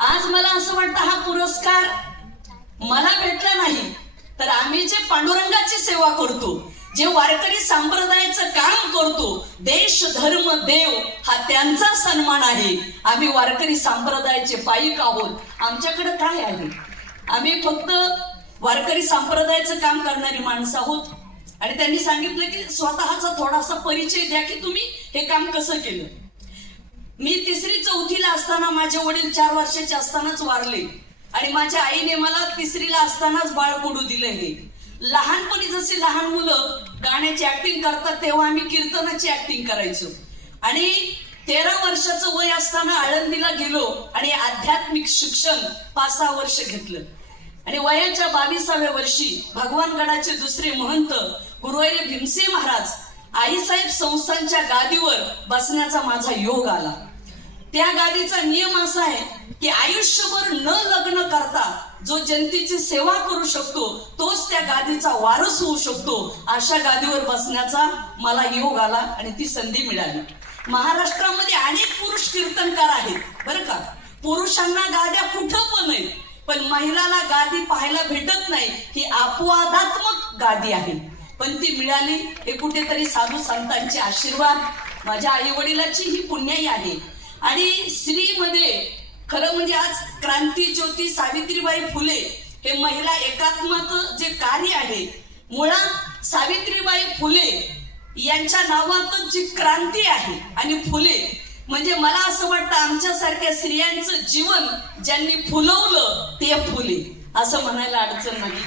आज मला असं वाटतं हा पुरस्कार मला भेटला नाही. तर आम्ही जे पांडुरंगाची सेवा करतो जे वारकरी संप्रदायाचं काम करतो देश धर्म देव हा त्यांचा सन्मान आहे. आम्ही वारकरी संप्रदायाचे पायिक आहोत. आमच्याकडे काय आहे? आम्ही फक्त वारकरी संप्रदायाचं काम करणारी माणसं आहोत. आणि त्यांनी सांगितलं की स्वतःचा थोडासा परिचय द्या की तुम्ही हे काम कसं केलं? मी तिसरी चौथीला असताना माझे वडील चार वर्षाचे असतानाच वारले. आणि माझ्या आईने मला तिसरीला असतानाच बाळकडू दिलं हे. लहानपणी जसे लहान मुलं गाण्याची ऍक्टिंग करतात तेव्हा आम्ही कीर्तनाची ऍक्टिंग करायचो. आणि तेरा वर्षाचं वय असताना आळंदीला गेलो आणि आध्यात्मिक शिक्षण पाच सहा वर्ष घेतलं. आणि वयाच्या बावीसाव्या वर्षी भगवानगडाचे दुसरे महंत गुरुवारी भीमसे महाराज आईसाहेब संस्थांच्या गादीवर बसण्याचा माझा योग आला. त्या गादीचा नियम असा आहे की आयुष्यभर न लग्न करता जो जनतेची सेवा करू शकतो तोच त्या गादीचा वारस होऊ शकतो. अशा गादीवर बसण्याचा मला योग आला आणि ती संधी मिळाली. महाराष्ट्रामध्ये अनेक पुरुष कीर्तनकार आहेत बरं का? पुरुषांना गाद्या कुठं पण आहेत पण महिलाला गादी पाहायला भेटत नाही ही अपवादात्मक गादी आहे. पण ती मिळाली हे कुठेतरी साधू संतांचे आशीर्वाद माझ्या आई वडिलाची ही पुण्याई आहे. आणि स्त्रीमध्ये खरं म्हणजे आज क्रांती ज्योती सावित्रीबाई फुले हे महिला एकात्मक जे कार्य आहे मुळात सावित्रीबाई फुले यांच्या नावातच जी क्रांती आहे आणि फुले म्हणजे मला असं वाटतं आमच्यासारख्या स्त्रियांचं जीवन ज्यांनी फुलवलं ते फुले असं म्हणायला अडचण नाही.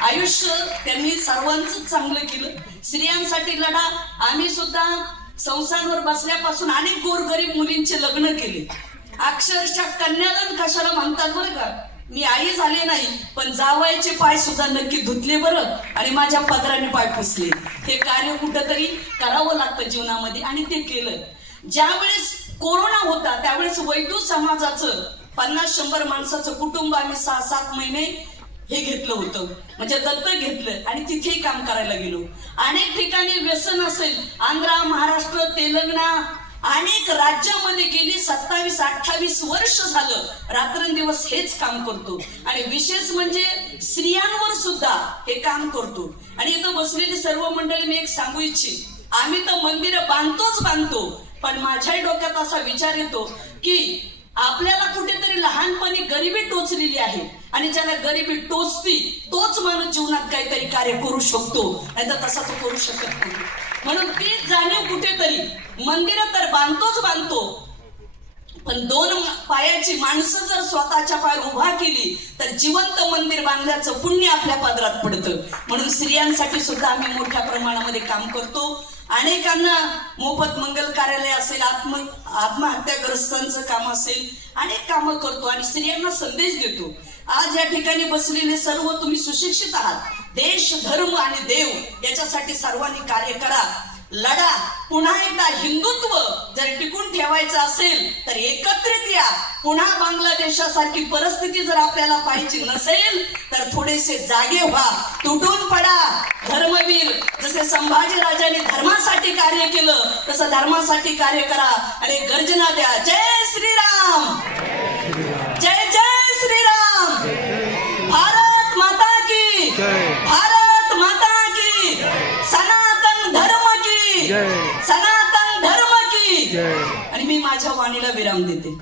आयुष्य त्यांनी सर्वांच चांगलं केलं. स्त्रियांसाठी लढा आम्ही सुद्धा संसारवर बसल्यापासून अनेक गोरगरीब मुलींचे लग्न केले. अक्षरशः कन्यादान कशाला म्हणतात बरं का? मी आई झाले नाही पण जावायचे पाय सुद्धा नक्की धुतले बरं आणि माझ्या पदराने पाय पुसले. हे कार्य कुठंतरी करावं लागतं जीवनामध्ये आणि ते केलं. ज्यावेळेस कोरोना होता त्यावेळेस वैद्य समाजाचं पन्नास शंभर माणसाचं कुटुंब आम्ही सहा सात महिने हे घेतलं होतं. म्हणजे दत्तक घेतलं आणि तिथेही काम करायला गेलो. अनेक ठिकाणी व्यसन असेल. आंध्रा महाराष्ट्र तेलंगणा अनेक राज्यामध्ये गेली सत्तावीस अठ्ठावीस वर्ष झालं. रात्रंदिवस हेच काम करतो. आणि विशेष म्हणजे स्त्रियांवर सुद्धा हे काम करतो. आणि इथं बसलेली सर्व मंडळी मी एक सांगू इच्छित. आम्ही तर मंदिरं बांधतोच बांधतो. पण माझ्याही डोक्यात असा विचार येतो की आपल्याला कुठेतरी लहानपणी गरिबी टोचलेली आहे. आणि ज्याला गरिबी टोचती तोच माणूस जीवनात काहीतरी कार्य करू शकतो. आणि तर तसा तो करू शकत नाही. म्हणून ती जाणीव कुठेतरी मंदिर तर बांधतोच बांधतो. पण दोन पायाची माणसं जर स्वतःच्या पायावर उभा केली तर जिवंत मंदिर बांधल्याचं पुण्य आपल्या पदरात पडतं. म्हणून स्त्रियांसाठी सुद्धा आम्ही मोठ्या प्रमाणामध्ये काम करतो. अनेकांना मोफत मंगल कार्यालय असेल आत्म आत्महत्याग्रस्तांचं काम असेल अनेक कामं करतो आणि स्त्रियांना संदेश देतो. आज या ठिकाणी बसलेले सर्व तुम्ही सुशिक्षित आहात. देश धर्म आणि देव याच्यासाठी सर्वांनी कार्य करा. लढा. पुन्हा एकदा हिंदुत्व जर टिकून ठेवायचं असेल तर एकत्रित या. पुन्हा बांगलादेशासारखी परिस्थिती जर आपल्याला पाहिजे नसेल तर थोडेसे जागे व्हा. तुटून पडा. धर्मवीर जसे संभाजी राजाने धर्मासाठी कार्य केलं तसं धर्मासाठी कार्य करा आणि गर्जना द्या. जय श्रीराम! जय जय श्रीराम! भारत माता की भारत माता की सनातन धर्म की सनातन धर्म की। आणि मी माझ्या वाणीला विराम देते.